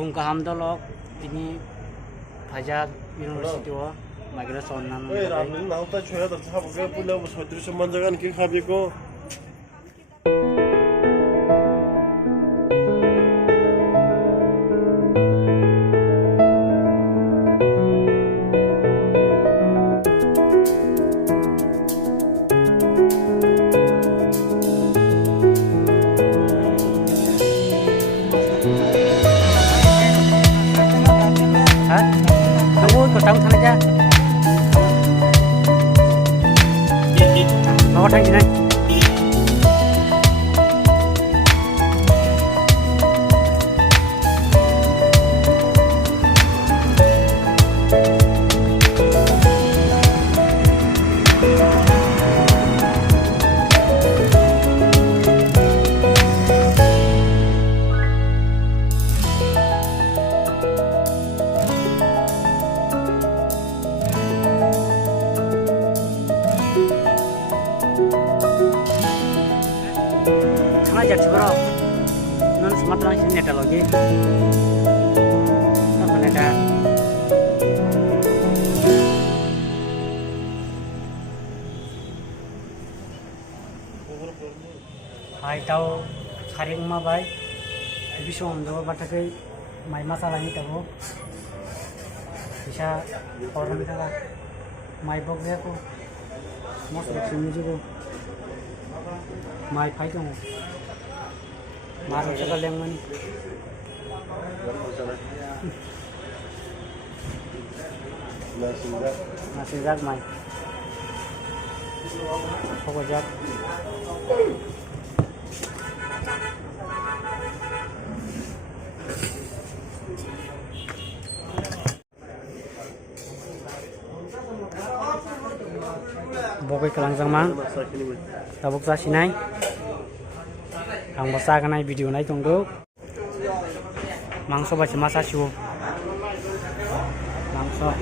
Phung kaham dolok ini Pajak University wa migration nan. Oi ramling nau ta choya dar cha boge pula bo sotri saman jagan ki khabe ko Kamu ikut tahu sana aja. Bawa tang sini. Aja bro, non smart lang sini ada lagi. Apa ada? Hai tahu saring mah baik. Bisa omdo batakai mai masalah ini tahu. Bisa orang kita lah. Mai bog dia ko. Mau sini juga. Mai pai kamu. Masuk sekali yang mana? Nasi zak mai. Pokok zak. Bokai kelangsang mang. Tabuk sa sinai. Ang basa ka na video na itong do. Mangso ba si masa siwo? Mangso.